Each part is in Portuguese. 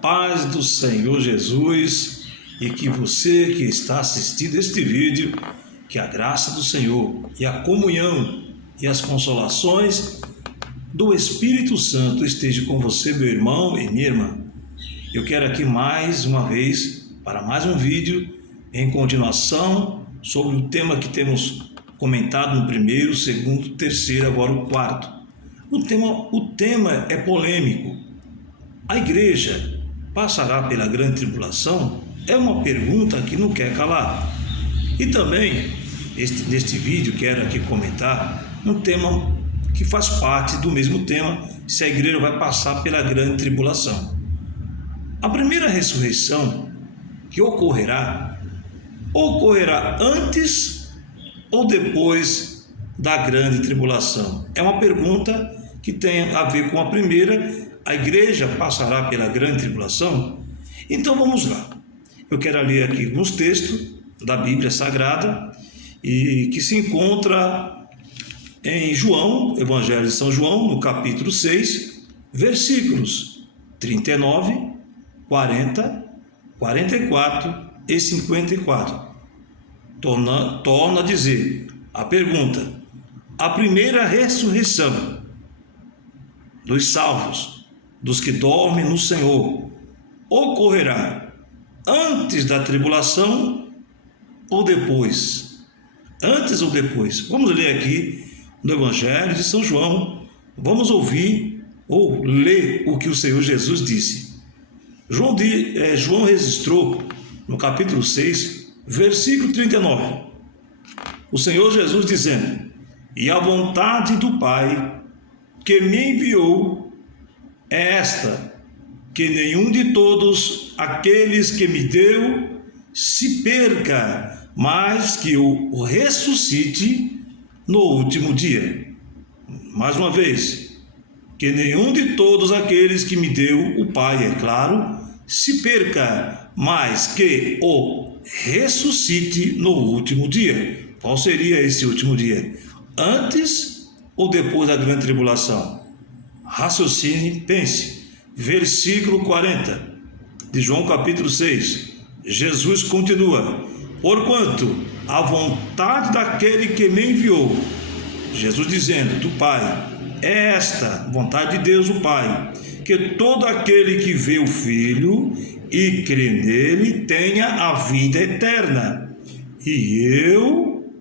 paz do Senhor Jesus e que você que está assistindo este vídeo, que a graça do Senhor e a comunhão e as consolações do Espírito Santo esteja com você, meu irmão e minha irmã. Eu quero aqui mais uma vez para mais um vídeo em continuação sobre o tema que temos comentado no primeiro, segundo, terceiro, agora o quarto. O tema é polêmico. A igreja passará pela grande tribulação? É uma pergunta que não quer calar. E também, neste vídeo, quero aqui comentar um tema que faz parte do mesmo tema, se a igreja vai passar pela grande tribulação. A primeira ressurreição que ocorrerá antes ou depois da grande tribulação? É uma pergunta que tem a ver com a primeira. A igreja passará pela grande tribulação? Então vamos lá. Eu quero ler aqui alguns textos da Bíblia Sagrada e que se encontra em João, Evangelho de São João, no capítulo 6, versículos 39, 40, 44 e 54. Torna a dizer a pergunta: a primeira ressurreição dos salvos, dos que dormem no Senhor, ocorrerá antes da tribulação ou depois? Antes ou depois? Vamos ler aqui no Evangelho de São João, vamos ouvir ou ler o que o Senhor Jesus disse. João registrou no capítulo 6, versículo 39, o Senhor Jesus dizendo: e a vontade do Pai que me enviou é esta, que nenhum de todos aqueles que me deu se perca, mas que o ressuscite no último dia. Mais uma vez, que nenhum de todos aqueles que me deu o Pai, é claro, se perca, mas que o ressuscite no último dia. Qual seria esse último dia? Antes ou depois da grande tribulação? Raciocine, pense. Versículo 40 de João capítulo 6. Jesus continua: porquanto a vontade daquele que me enviou, Jesus dizendo do Pai, é esta, vontade de Deus o Pai, que todo aquele que vê o Filho e crê nele tenha a vida eterna, e eu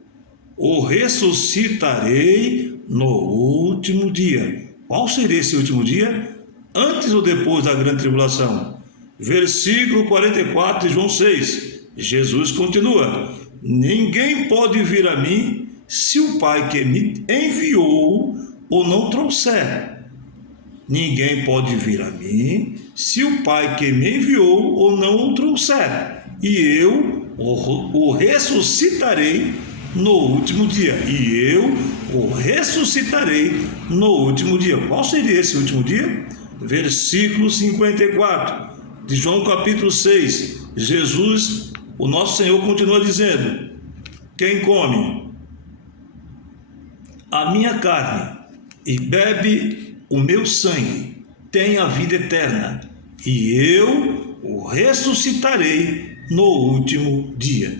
o ressuscitarei no último dia. Qual seria esse último dia? Antes ou depois da grande tribulação? Versículo 44 de João 6. Jesus continua: ninguém pode vir a mim se o Pai que me enviou o não trouxer. Ninguém pode vir a mim se o Pai que me enviou o não o trouxer. E eu o ressuscitarei no último dia. E eu o ressuscitarei no último dia. Qual seria esse último dia? Versículo 54 de João capítulo 6. Jesus, o nosso Senhor, continua dizendo: quem come a minha carne e bebe o meu sangue tem a vida eterna, e eu o ressuscitarei no último dia.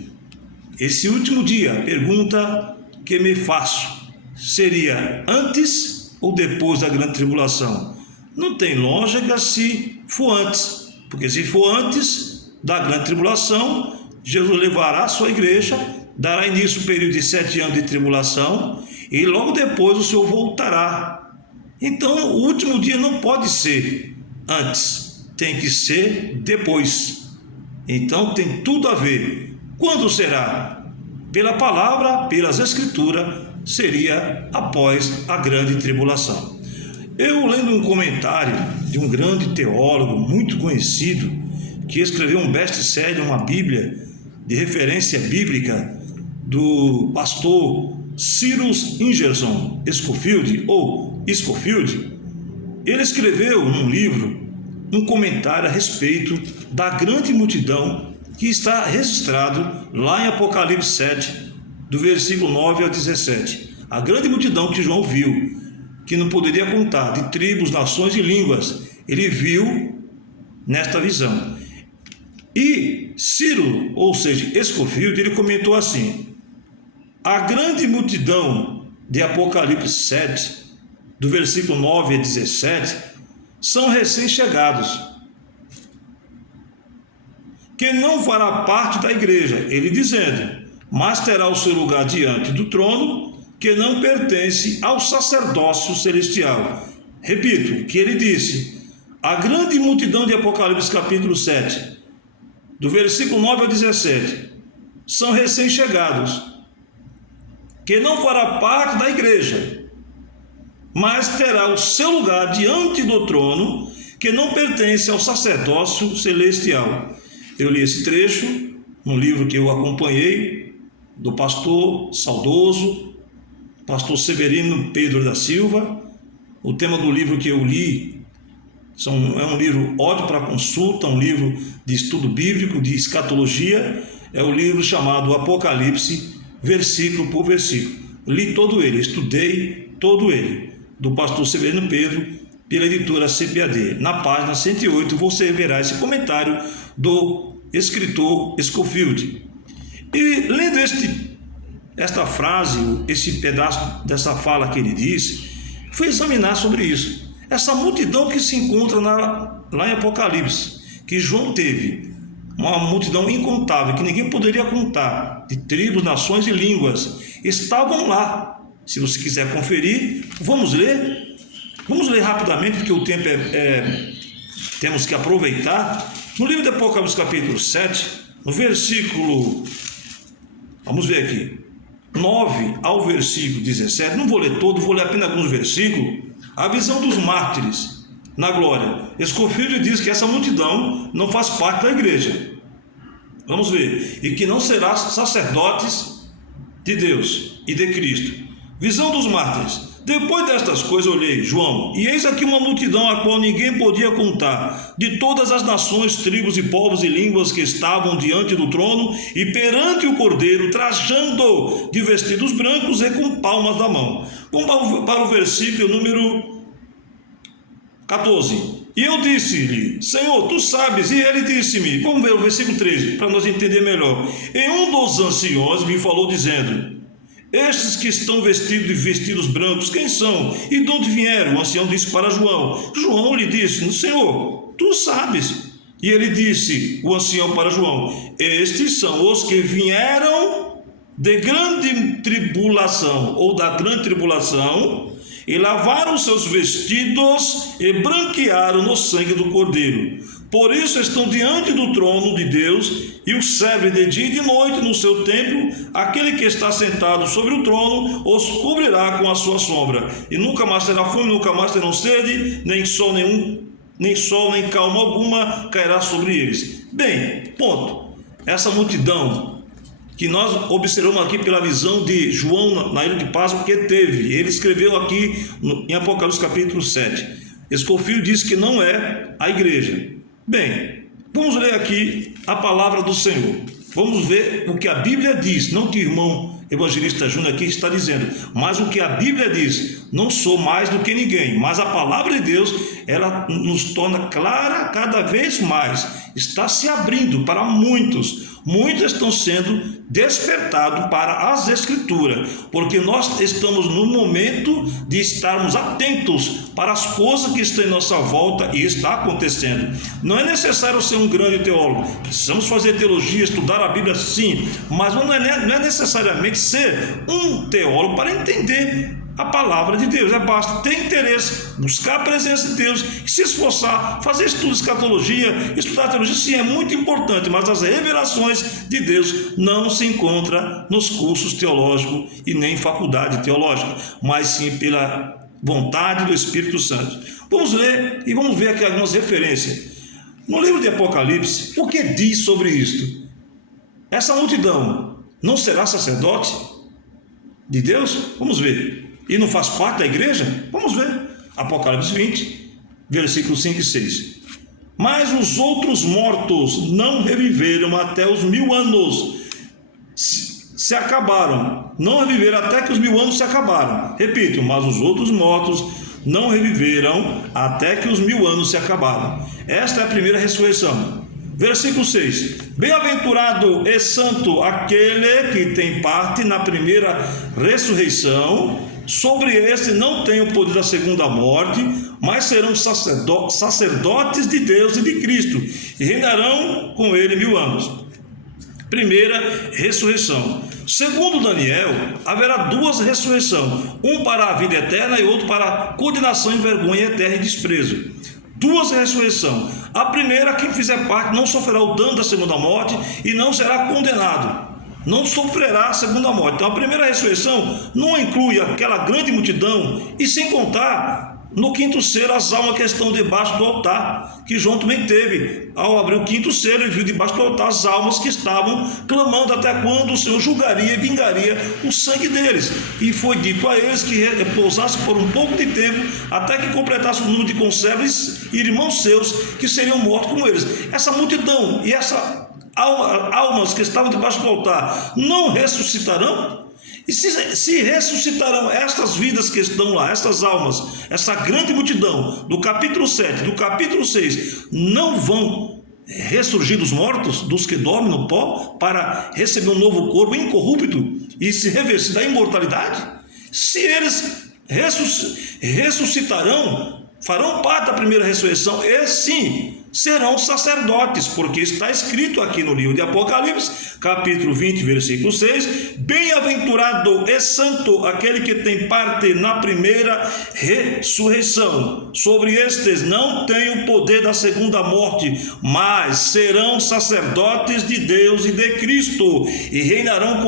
Esse último dia, a pergunta que me faço, seria antes ou depois da grande tribulação? Não tem lógica se for antes, porque se for antes da grande tribulação, Jesus levará a sua igreja, dará início ao período de 7 anos de tribulação, e logo depois o Senhor voltará. Então o último dia não pode ser antes, tem que ser depois. Então tem tudo a ver. Quando será? Pela palavra, pelas escrituras, seria após a grande tribulação. Eu lendo um comentário de um grande teólogo muito conhecido, que escreveu um best-seller, uma bíblia de referência bíblica, do pastor Cyrus Ingerson Scofield, ele escreveu num livro um comentário a respeito da grande multidão que está registrado lá em Apocalipse 7, do versículo 9 ao 17. A grande multidão que João viu, que não poderia contar, de tribos, nações e línguas, ele viu nesta visão. E Ciro, ou seja, Scofield, ele comentou assim: a grande multidão de Apocalipse 7, do versículo 9 a 17, são recém-chegados, que não fará parte da igreja, ele dizendo, mas terá o seu lugar diante do trono, que não pertence ao sacerdócio celestial. Repito, que ele disse, a grande multidão de Apocalipse capítulo 7, do versículo 9 ao 17, são recém-chegados, que não fará parte da igreja, mas terá o seu lugar diante do trono, que não pertence ao sacerdócio celestial. Eu li esse trecho no livro que eu acompanhei, do pastor saudoso, pastor Severino Pedro da Silva. O tema do livro que eu li é um livro ótimo para consulta, um livro de estudo bíblico, de escatologia. É o livro chamado Apocalipse, versículo por versículo. Li todo ele, estudei todo ele, do pastor Severino Pedro, pela editora CPAD. Na página 108 você verá esse comentário do escritor Scofield. E lendo esta frase, esse pedaço dessa fala que ele disse, fui examinar sobre isso. Essa multidão que se encontra lá em Apocalipse, que João teve, uma multidão incontável, que ninguém poderia contar, de tribos, nações e línguas, estavam lá. Se você quiser conferir, vamos ler rapidamente, porque o tempo temos que aproveitar. No livro de Apocalipse capítulo 7, no versículo, vamos ver aqui, 9 ao versículo 17, não vou ler todo, vou ler apenas alguns versículos, a visão dos mártires na glória. Scofield diz que essa multidão não faz parte da igreja. Vamos ver, e que não será sacerdotes de Deus e de Cristo. Visão dos mártires. Depois destas coisas olhei, João, e eis aqui uma multidão a qual ninguém podia contar, de todas as nações, tribos e povos e línguas que estavam diante do trono e perante o Cordeiro, trajando de vestidos brancos e com palmas na mão. Vamos para o versículo número 14. E eu disse-lhe, Senhor, tu sabes, e ele disse-me, vamos ver o versículo 13, para nós entender melhor. E um dos anciões me falou dizendo, estes que estão vestidos de vestidos brancos, quem são? E de onde vieram? O ancião disse para João. João lhe disse, Senhor, tu sabes. E ele disse, o ancião para João, estes são os que vieram de grande tribulação, ou da grande tribulação, e lavaram seus vestidos e branquearam no sangue do Cordeiro. Por isso estão diante do trono de Deus, e os serve de dia e de noite no seu templo. Aquele que está sentado sobre o trono os cobrirá com a sua sombra, e nunca mais terá fome, nunca mais terão sede, nem sol nem calma alguma cairá sobre eles. Bem, ponto. Essa multidão que nós observamos aqui pela visão de João na ilha de Páscoa, que teve, ele escreveu aqui em Apocalipse capítulo 7. Scofield diz que não é a igreja. Bem, vamos ler aqui a palavra do Senhor. Vamos ver o que a Bíblia diz, não o que o irmão evangelista Júnior aqui está dizendo, mas o que a Bíblia diz. Não sou mais do que ninguém, mas a palavra de Deus, ela nos torna clara cada vez mais. Está se abrindo para muitos. Muitos estão sendo despertados para as Escrituras, porque nós estamos no momento de estarmos atentos para as coisas que estão em nossa volta e está acontecendo. Não é necessário ser um grande teólogo, precisamos fazer teologia, estudar a Bíblia sim, mas não é necessariamente ser um teólogo para entender a palavra de Deus. Basta ter interesse, buscar a presença de Deus, se esforçar, fazer estudo de escatologia, estudar teologia, sim, é muito importante, mas as revelações de Deus não se encontram nos cursos teológicos e nem faculdade teológica, mas sim pela vontade do Espírito Santo. Vamos ler e vamos ver aqui algumas referências. No livro de Apocalipse, o que diz sobre isto? Essa multidão não será sacerdote de Deus? Vamos ver. E não faz parte da igreja? Vamos ver. Apocalipse 20, versículos 5 e 6. Mas os outros mortos não reviveram até os 1000 anos se acabaram. Não reviveram até que os 1000 anos se acabaram. Repito, mas os outros mortos não reviveram até que os 1000 anos se acabaram. Esta é a primeira ressurreição. Versículo 6: Bem-aventurado e santo aquele que tem parte na primeira ressurreição. Sobre este não tem o poder da segunda morte, mas serão sacerdotes de Deus e de Cristo, e reinarão com ele 1000 anos. Primeira ressurreição. Segundo Daniel, haverá 2 ressurreições, um para a vida eterna e outro para condenação e vergonha eterna e desprezo. 2 ressurreições. A primeira, quem fizer parte não sofrerá o dano da segunda morte e não será condenado. Não sofrerá a segunda morte. Então a primeira ressurreição não inclui aquela grande multidão, e sem contar no quinto selo as almas que estão debaixo do altar, que João também teve. Ao abrir o quinto selo, ele viu debaixo do altar as almas que estavam clamando até quando o Senhor julgaria e vingaria o sangue deles. E foi dito a eles que repousassem por um pouco de tempo, até que completasse o número de conservos e irmãos seus que seriam mortos como eles. Essa multidão e essa almas que estavam debaixo do altar não ressuscitarão? E se ressuscitarão estas vidas que estão lá, estas almas, essa grande multidão do capítulo 7, do capítulo 6, não vão ressurgir dos mortos, dos que dormem no pó, para receber um novo corpo incorrupto e se revestir da imortalidade? Se eles ressuscitarão, farão parte da primeira ressurreição, e sim, serão sacerdotes, porque está escrito aqui no livro de Apocalipse, capítulo 20, versículo 6, bem-aventurado e santo aquele que tem parte na primeira ressurreição. Sobre estes não tem o poder da segunda morte, mas serão sacerdotes de Deus e de Cristo, e reinarão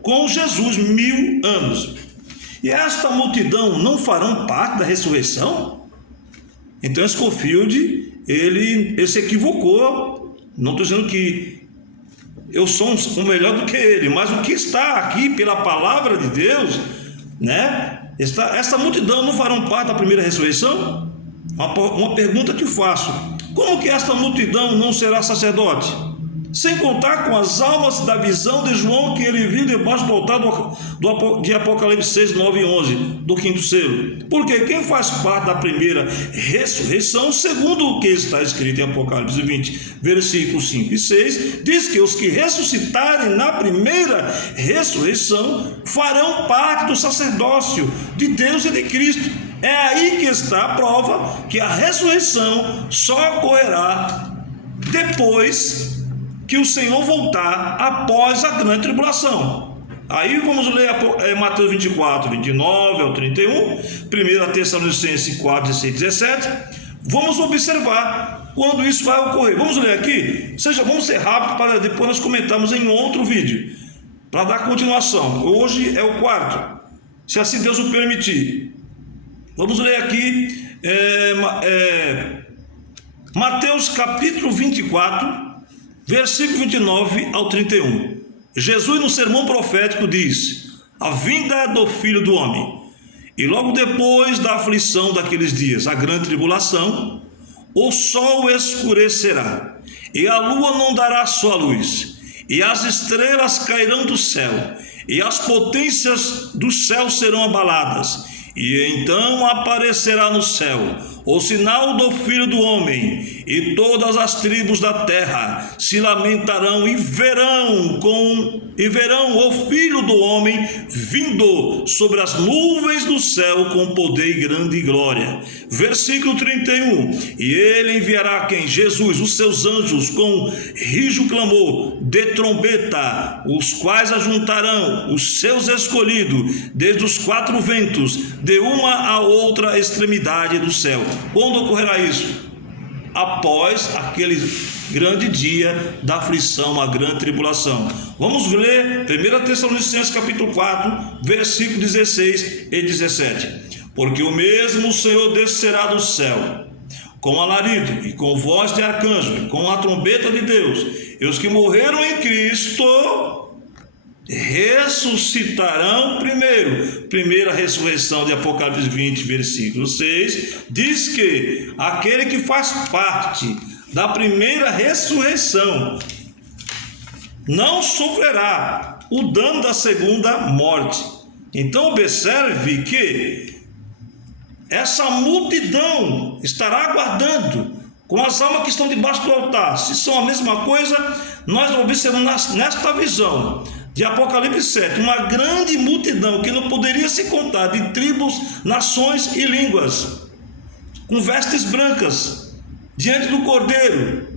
com Jesus 1000 anos. E esta multidão não farão parte da ressurreição? Então Scofield, ele se equivocou. Não estou dizendo que eu sou um melhor do que ele, mas o que está aqui pela palavra de Deus, né? Esta multidão não farão parte da primeira ressurreição? Uma pergunta que faço: como que esta multidão não será sacerdote? Sem contar com as almas da visão de João que ele viu debaixo do altar de Apocalipse 6, 9 e 11, do quinto selo. Porque quem faz parte da primeira ressurreição, segundo o que está escrito em Apocalipse 20, versículos 5 e 6, diz que os que ressuscitarem na primeira ressurreição farão parte do sacerdócio de Deus e de Cristo. É aí que está a prova que a ressurreição só ocorrerá depois que o Senhor voltar, após a grande tribulação. Aí vamos ler Mateus 24, 29 ao 31, 1 Tessalonicenses 4, 16 e 17. Vamos observar quando isso vai ocorrer. Vamos ler aqui? Vamos ser rápido para depois nós comentarmos em outro vídeo, para dar continuação. Hoje é o 4, se assim Deus o permitir. Vamos ler aqui Mateus capítulo 24, versículo 29 ao 31. Jesus, no sermão profético, diz: a vinda do Filho do Homem, e logo depois da aflição daqueles dias, a grande tribulação, o sol escurecerá, e a lua não dará sua luz, e as estrelas cairão do céu, e as potências do céu serão abaladas, e então aparecerá no céu o sinal do Filho do Homem, e todas as tribos da terra se lamentarão e verão o Filho do Homem vindo sobre as nuvens do céu com poder e grande glória. Versículo 31. E ele enviará quem? Jesus, os seus anjos com rijo clamor de trombeta, os quais ajuntarão os seus escolhidos desde os 4 ventos, de uma a outra extremidade do céu. Quando ocorrerá isso? Após aquele grande dia da aflição, a grande tribulação. Vamos ler 1 Tessalonicenses capítulo 4, versículo 16 e 17. Porque o mesmo Senhor descerá do céu com alarido e com voz de arcanjo e com a trombeta de Deus, e os que morreram em Cristo ressuscitarão primeiro. Primeira ressurreição de Apocalipse 20, versículo 6, diz que aquele que faz parte da primeira ressurreição não sofrerá o dano da segunda morte. Então observe que essa multidão estará aguardando com as almas que estão debaixo do altar. Se são a mesma coisa, nós observamos nesta visão de Apocalipse 7, uma grande multidão que não poderia se contar, de tribos, nações e línguas, com vestes brancas, diante do Cordeiro.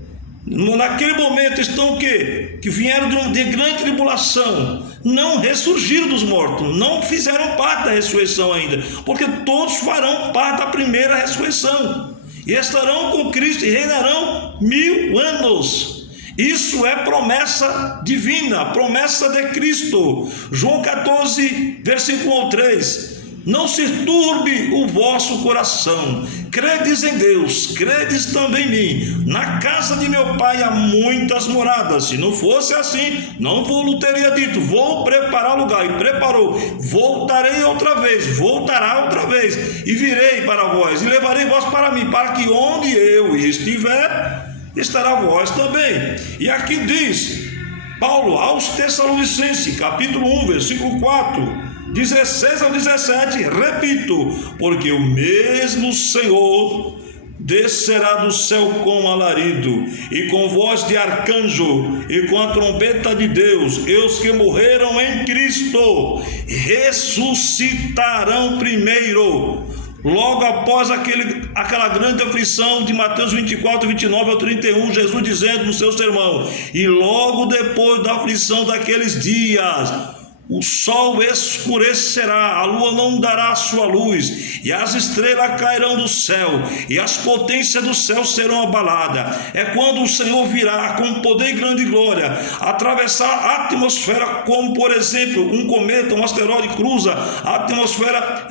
Naquele momento estão o quê? Que vieram de grande tribulação, não ressurgiram dos mortos, não fizeram parte da ressurreição ainda, porque todos farão parte da primeira ressurreição, e estarão com Cristo e reinarão 1000 anos. Isso é promessa divina, promessa de Cristo. João 14, versículo 3. Não se turbe o vosso coração, credes em Deus, credes também em mim. Na casa de meu pai há muitas moradas. Se não fosse assim, não vou teria dito, vou preparar lugar, e preparou. Voltarei outra vez, voltará outra vez, e virei para vós, e levarei vós para mim, para que onde eu estiver, estará vós também. E aqui diz Paulo aos Tessalonicenses, capítulo 1, versículo 4, 16 ao 17, repito, porque o mesmo Senhor descerá do céu com alarido, e com voz de arcanjo, e com a trombeta de Deus, e os que morreram em Cristo ressuscitarão primeiro. Logo após aquela grande aflição de Mateus 24, 29 ao 31, Jesus dizendo no seu sermão: e logo depois da aflição daqueles dias, o sol escurecerá, a lua não dará sua luz, e as estrelas cairão do céu, e as potências do céu serão abaladas. É quando o Senhor virá com poder e grande glória, atravessar a atmosfera, como por exemplo um cometa, um asteroide cruza a atmosfera,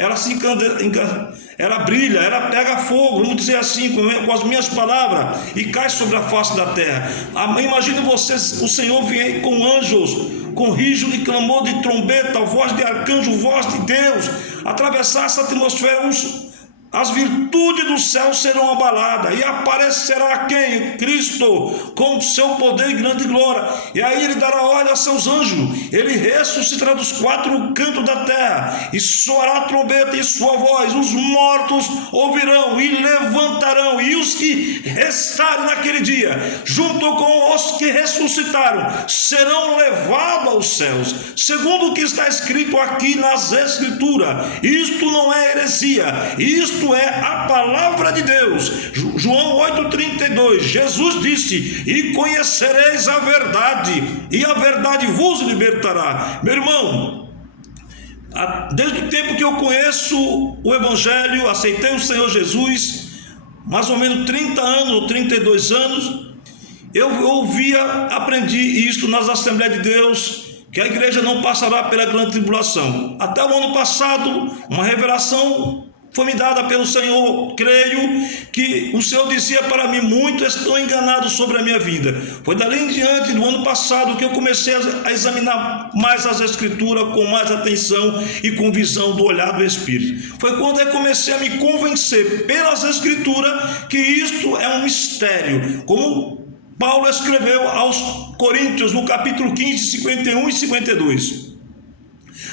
ela brilha, ela pega fogo, vamos dizer assim, com as minhas palavras, e cai sobre a face da terra. Imagine vocês, o Senhor vem com anjos, com rijo de clamor, de trombeta, voz de arcanjo, voz de Deus, atravessar essa atmosfera. As virtudes do céu serão abaladas, e aparecerá quem? Cristo, com seu poder e grande glória. E aí ele dará ordem a seus anjos, ele ressuscitará dos 4 cantos da terra, e soará a trombeta em sua voz, os mortos ouvirão e levantarão, e os que restarem naquele dia, junto com os que ressuscitaram, serão levados aos céus, segundo o que está escrito aqui nas Escrituras. Isto não é heresia, isto é a palavra de Deus. João 8,32, Jesus disse: e conhecereis a verdade, e a verdade vos libertará. Meu irmão, desde o tempo que eu conheço o Evangelho, aceitei o Senhor Jesus, mais ou menos 30 anos ou 32 anos, eu ouvia, aprendi isto nas Assembleias de Deus, que a igreja não passará pela grande tribulação. Até o ano passado, uma revelação foi me dada pelo Senhor, creio que o Senhor dizia para mim: muitos estão enganados sobre a minha vida. Foi dali em diante, no ano passado, que eu comecei a examinar mais as Escrituras, com mais atenção e com visão do olhar do Espírito. Foi quando eu comecei a me convencer pelas Escrituras que isto é um mistério, como Paulo escreveu aos Coríntios no capítulo 15, 51 e 52.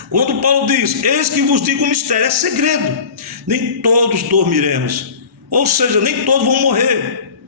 Quando Paulo diz: eis que vos digo um mistério, é segredo, nem todos dormiremos, ou seja, nem todos vão morrer,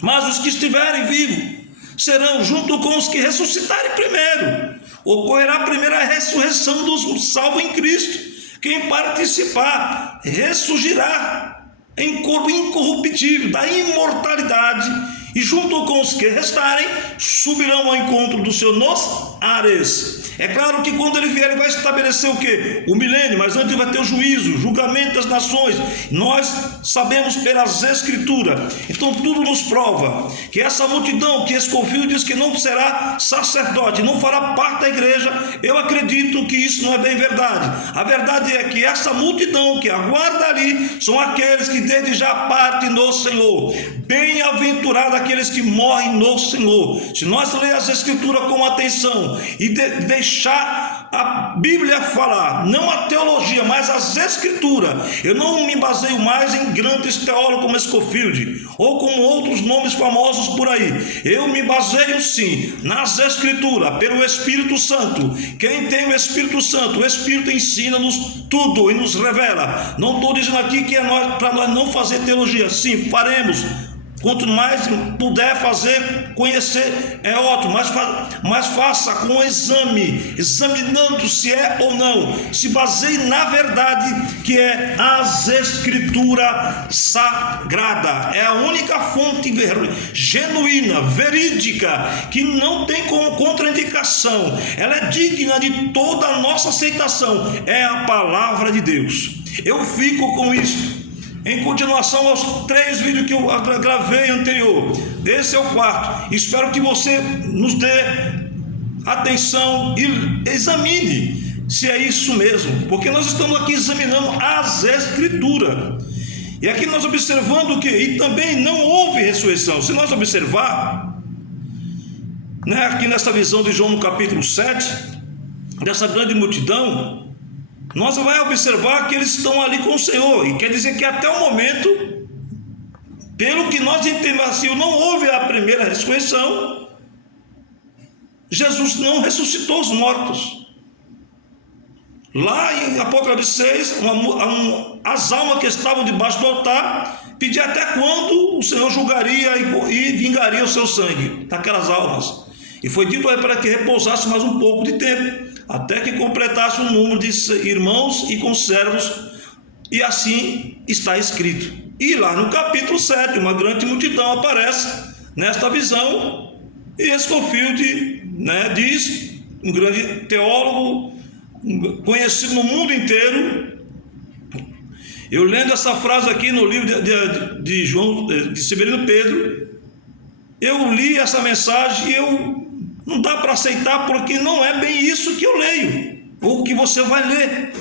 mas os que estiverem vivos serão junto com os que ressuscitarem primeiro. Ocorrerá a primeira ressurreição dos salvos em Cristo. Quem participar ressurgirá em corpo incorruptível, da imortalidade, e junto com os que restarem subirão ao encontro do Senhor nos ares. É claro que quando ele vier, ele vai estabelecer o quê? O milênio, mas antes vai ter o juízo, o julgamento das nações. Nós sabemos pelas Escrituras. Então tudo nos prova que essa multidão que Escovil diz que não será sacerdote, não fará parte da igreja, eu acredito que isso não é bem verdade. A verdade é que essa multidão que aguarda ali são aqueles que desde já partem no Senhor. Bem-aventurados aqueles que morrem no Senhor. Se nós lermos as Escrituras com atenção e deixar a Bíblia falar, não a teologia, mas as Escrituras. Eu não me baseio mais em grandes teólogos como Scofield ou com outros nomes famosos por aí. Eu me baseio sim nas Escrituras, pelo Espírito Santo. Quem tem o Espírito Santo, o Espírito ensina-nos tudo e nos revela. Não estou dizendo aqui que é para nós não fazer teologia. Sim, faremos. Quanto mais puder fazer, conhecer, é ótimo, mas faça com exame, examinando se é ou não. Se baseie na verdade, que é as Escrituras sagradas. É a única fonte genuína, verídica, que não tem como contraindicação. Ela é digna de toda a nossa aceitação. É a palavra de Deus. Eu fico com isto. Em continuação aos 3 vídeos que eu gravei anterior, esse é o 4. Espero que você nos dê atenção e examine se é isso mesmo, porque nós estamos aqui examinando as Escrituras. E aqui nós observando que e também não houve ressurreição. Se nós observar, né, aqui nessa visão de João no capítulo 7, dessa grande multidão, nós vamos observar que eles estão ali com o Senhor, e quer dizer que até o momento, pelo que nós entendemos assim, não houve a primeira ressurreição. Jesus não ressuscitou os mortos. Lá em Apocalipse 6, as almas que estavam debaixo do altar pediam até quando o Senhor julgaria e vingaria o seu sangue daquelas almas. E foi dito para que repousasse mais um pouco de tempo, até que completasse o número de irmãos e conservos, e assim está escrito. E lá no capítulo 7, uma grande multidão aparece nesta visão, e Scofield, né, diz, um grande teólogo, conhecido no mundo inteiro. Eu lendo essa frase aqui no livro de Severino Pedro, eu li essa mensagem e não dá para aceitar, porque não é bem isso que eu leio, ou que você vai ler.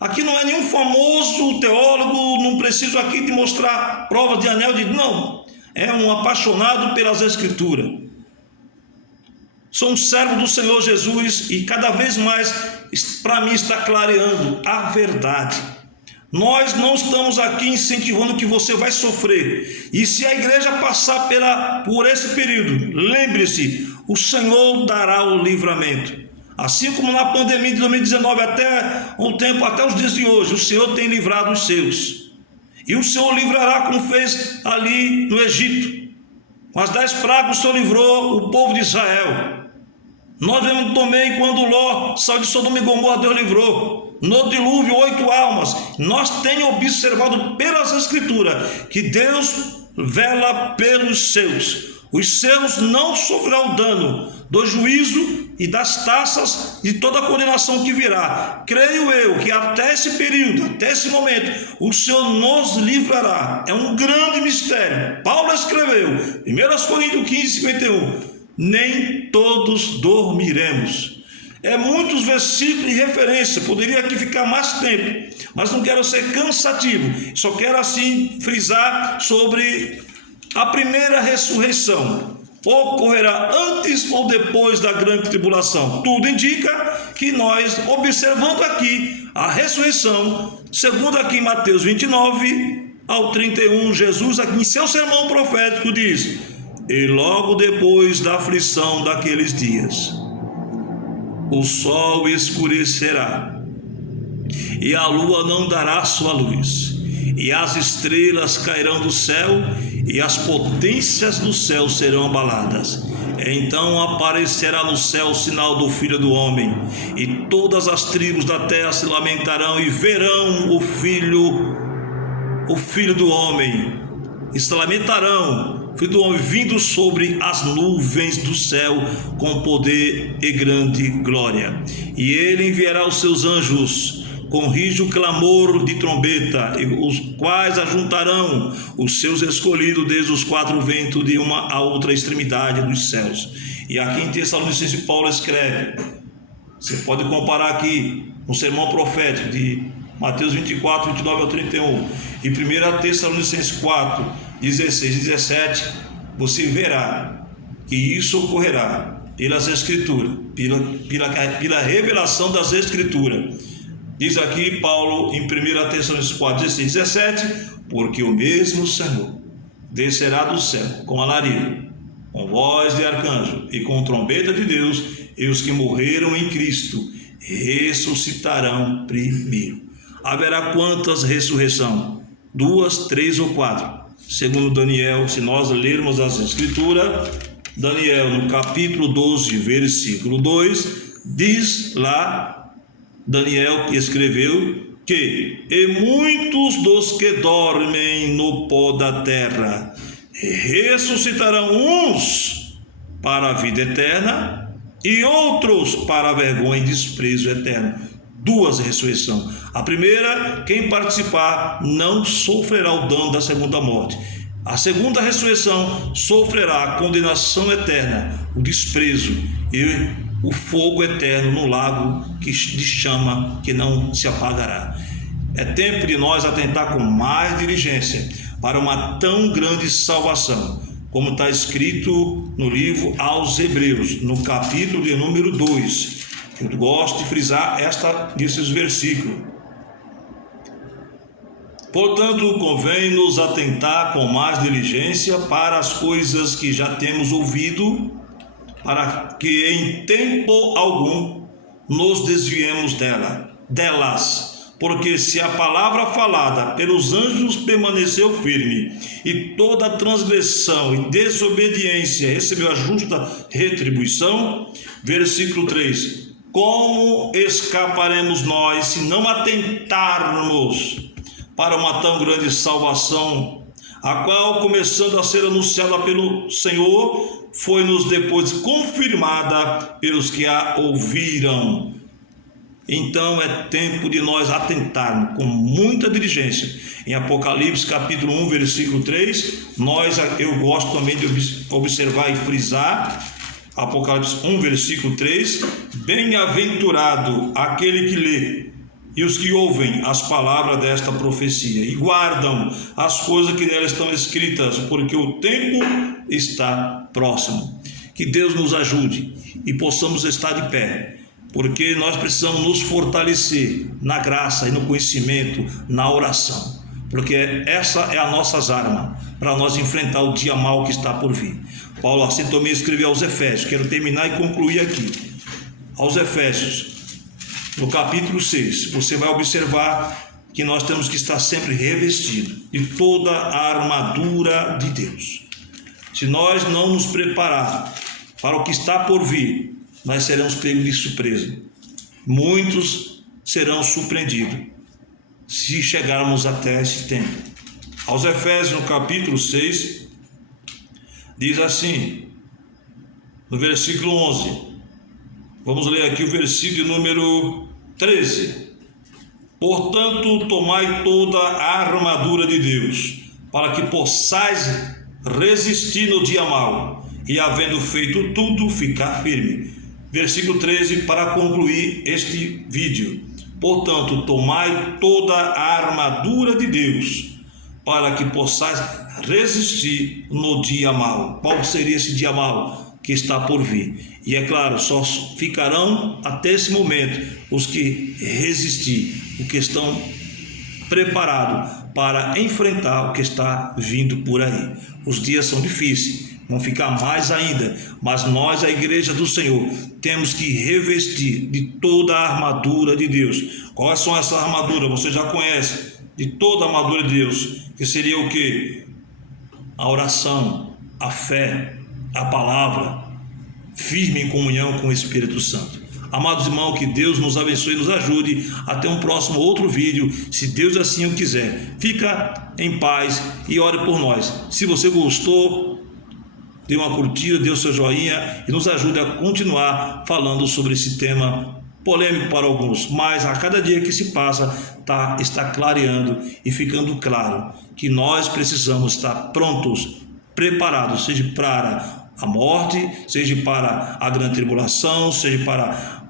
Aqui não é nenhum famoso teólogo, não preciso aqui de mostrar provas de anel, não. É um apaixonado pelas Escrituras. Sou um servo do Senhor Jesus e cada vez mais para mim está clareando a verdade. Nós não estamos aqui incentivando que você vai sofrer. E se a igreja passar por esse período, lembre-se, o Senhor dará o livramento. Assim como na pandemia de 2019 até os dias de hoje, o Senhor tem livrado os seus. E o Senhor livrará como fez ali no Egito. Com as 10 pragas o Senhor livrou o povo de Israel. Nós vemos também quando Ló saiu de Sodoma e Gomorra, Deus livrou. No dilúvio, 8 almas. Nós temos observado pelas Escrituras que Deus vela pelos seus. Os seus não sofrerão dano do juízo e das taças de toda a condenação que virá. Creio eu que até esse período, até esse momento, o Senhor nos livrará. É um grande mistério. Paulo escreveu, 1 Coríntios 15, 51, nem todos dormiremos. É muitos versículos de referência, poderia aqui ficar mais tempo, mas não quero ser cansativo, só quero assim frisar sobre a primeira ressurreição. Ocorrerá antes ou depois da grande tribulação? Tudo indica que nós, observando aqui a ressurreição, segundo aqui em Mateus 29 ao 31, Jesus aqui em seu sermão profético diz: e logo depois da aflição daqueles dias, o sol escurecerá, e a lua não dará sua luz, e as estrelas cairão do céu, e as potências do céu serão abaladas. Então aparecerá no céu o sinal do Filho do Homem, e todas as tribos da terra se lamentarão e verão o Filho do Homem, e se lamentarão, Filho do Homem vindo sobre as nuvens do céu com poder e grande glória. E ele enviará os seus anjos com rijo clamor de trombeta, os quais ajuntarão os seus escolhidos desde os 4 ventos de uma a outra extremidade dos céus. E aqui em Tessalonicenses Paulo escreve, você pode comparar aqui no sermão profético de Mateus 24, 29 ao 31 e 1 Tessalonicenses 4, 16 e 17, você verá que isso ocorrerá pelas Escrituras, pela revelação das Escrituras. Diz aqui Paulo em 1 Tessalonicenses 4, 16, 17: porque o mesmo Senhor descerá do céu com alarido, com voz de arcanjo e com trombeta de Deus, e os que morreram em Cristo ressuscitarão primeiro. Haverá quantas ressurreição? 2, 3 ou 4? Segundo Daniel, se nós lermos as Escrituras, Daniel no capítulo 12, versículo 2, diz lá, Daniel que escreveu, que e muitos dos que dormem no pó da terra ressuscitarão, uns para a vida eterna e outros para a vergonha e desprezo eterno. Duas ressurreições. A primeira, quem participar não sofrerá o dano da segunda morte. A segunda ressurreição sofrerá a condenação eterna, o desprezo e o fogo eterno no lago que de chama que não se apagará. É tempo de nós atentar com mais diligência para uma tão grande salvação, como está escrito no livro aos Hebreus, no capítulo de número 2. Eu gosto de frisar esses versículos. Portanto, convém-nos atentar com mais diligência para as coisas que já temos ouvido, para que em tempo algum nos desviemos delas. Porque se a palavra falada pelos anjos permaneceu firme, e toda transgressão e desobediência recebeu a justa retribuição, versículo 3, como escaparemos nós se não atentarmos para uma tão grande salvação, a qual, começando a ser anunciada pelo Senhor, foi-nos depois confirmada pelos que a ouviram. Então é tempo de nós atentarmos com muita diligência. Em Apocalipse capítulo 1, versículo 3, eu gosto também de observar e frisar, Apocalipse 1, versículo 3, bem-aventurado aquele que lê e os que ouvem as palavras desta profecia e guardam as coisas que nelas estão escritas, porque o tempo está próximo. Que Deus nos ajude e possamos estar de pé, porque nós precisamos nos fortalecer na graça e no conhecimento, na oração, porque essa é a nossas armas para nós enfrentar o dia mau que está por vir. Paulo assim também escreveu aos Efésios, quero terminar e concluir aqui, aos Efésios, no capítulo 6, você vai observar que nós temos que estar sempre revestidos de toda a armadura de Deus. Se nós não nos prepararmos para o que está por vir, nós seremos pegos de surpresa. Muitos serão surpreendidos se chegarmos até esse tempo. Aos Efésios, no capítulo 6, diz assim, no versículo 11, vamos ler aqui o versículo número 13. Portanto, tomai toda a armadura de Deus, para que possais resistir no dia mau, e havendo feito tudo, ficar firme. Versículo 13, para concluir este vídeo. Portanto, tomai toda a armadura de Deus, para que possais resistir no dia mau. Qual seria esse dia mau que está por vir? E é claro, só ficarão até esse momento os que resistir, os que estão preparados para enfrentar o que está vindo por aí. Os dias são difíceis, vão ficar mais ainda, mas nós, a igreja do Senhor, temos que revestir de toda a armadura de Deus. Quais são essas armaduras? Você já conhece, de toda a armadura de Deus, que seria o quê? A oração, a fé, a palavra, firme em comunhão com o Espírito Santo. Amados irmãos, que Deus nos abençoe e nos ajude. Até um próximo outro vídeo, se Deus assim o quiser. Fica em paz e ore por nós. Se você gostou, dê uma curtida, dê o seu joinha e nos ajude a continuar falando sobre esse tema polêmico para alguns, mas a cada dia que se passa está clareando e ficando claro que nós precisamos estar prontos, preparados, seja para a morte, seja para a grande tribulação, seja para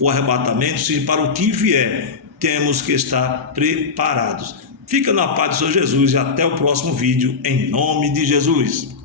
o arrebatamento, seja para o que vier, temos que estar preparados. Fica na paz do Senhor Jesus e até o próximo vídeo, em nome de Jesus.